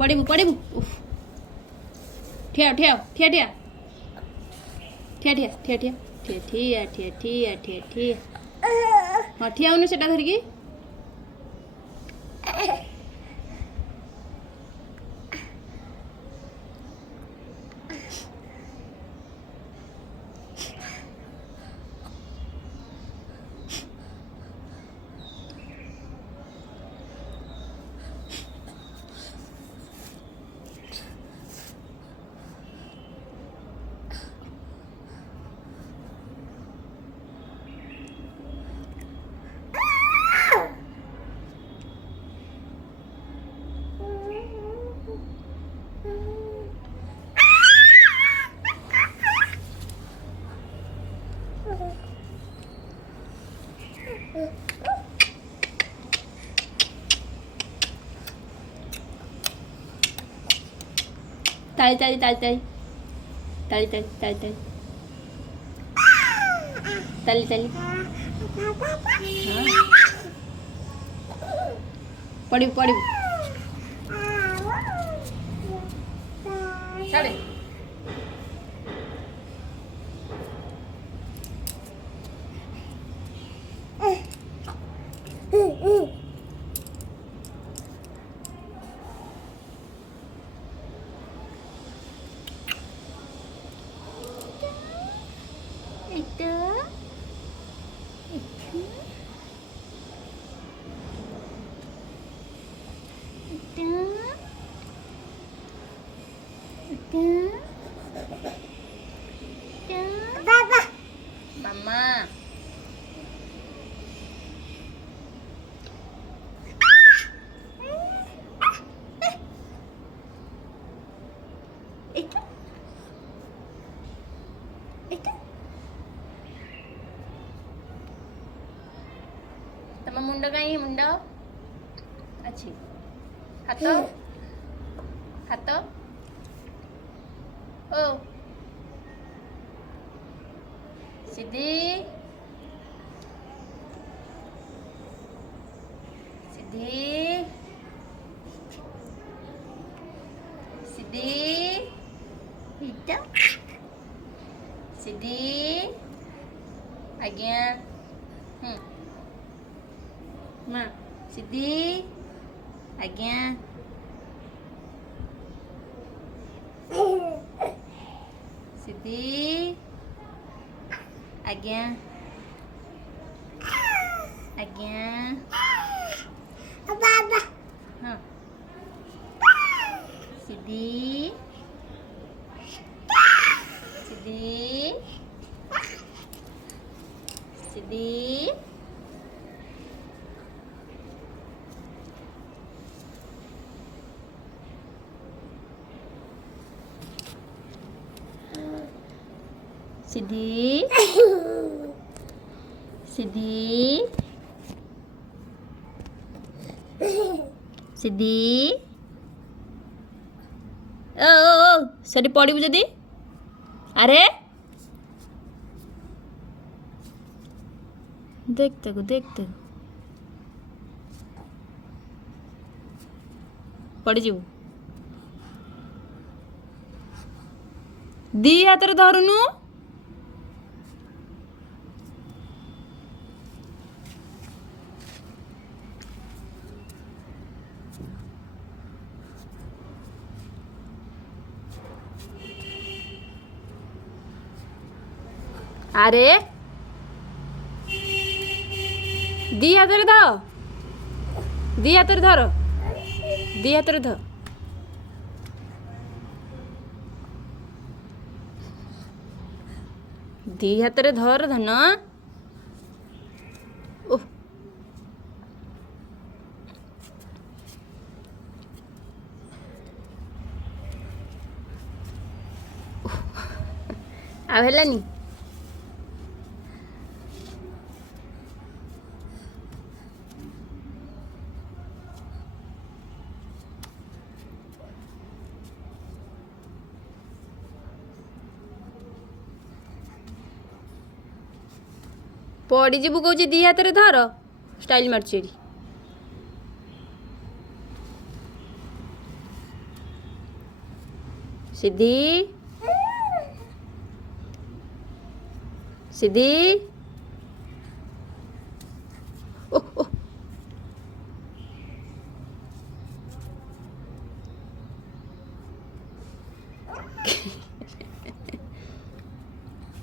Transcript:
पड़ू पड़ू ठिया ठिया ठिया ठिया ठिया ठिया ठिया ठिया ठिया ठिया ठिया ठिया ठिया हाँ ठिया होने से धरिकी ताली ताली ताली ताली ताली ताली ताली ताली ताली पड़ू पड़ू साड़े Mama. तम मुंड कहीं मुंड अच्छी हाथ हाथ ओ सीधी सीधी सीधी सीधी आज्ञा माँ सीधी आज्ञा सीधी आज्ञा आज्ञा बाबा हाँ सीधी सीधी सीधी सीधी सीधी सीधी ओ सरी पड़ू जदि अरे देखते को देखते पड़ी जीव दी हाथ धरुनु अरे दी हाथ धर दी हाथ धर दी हाथ धर दी हाथ धर धन ओह आ हेलानी पड़ीजु कौच दी हाथ में धर स्टाइल मार्ची સિદ્ધિ સિદ્ધિ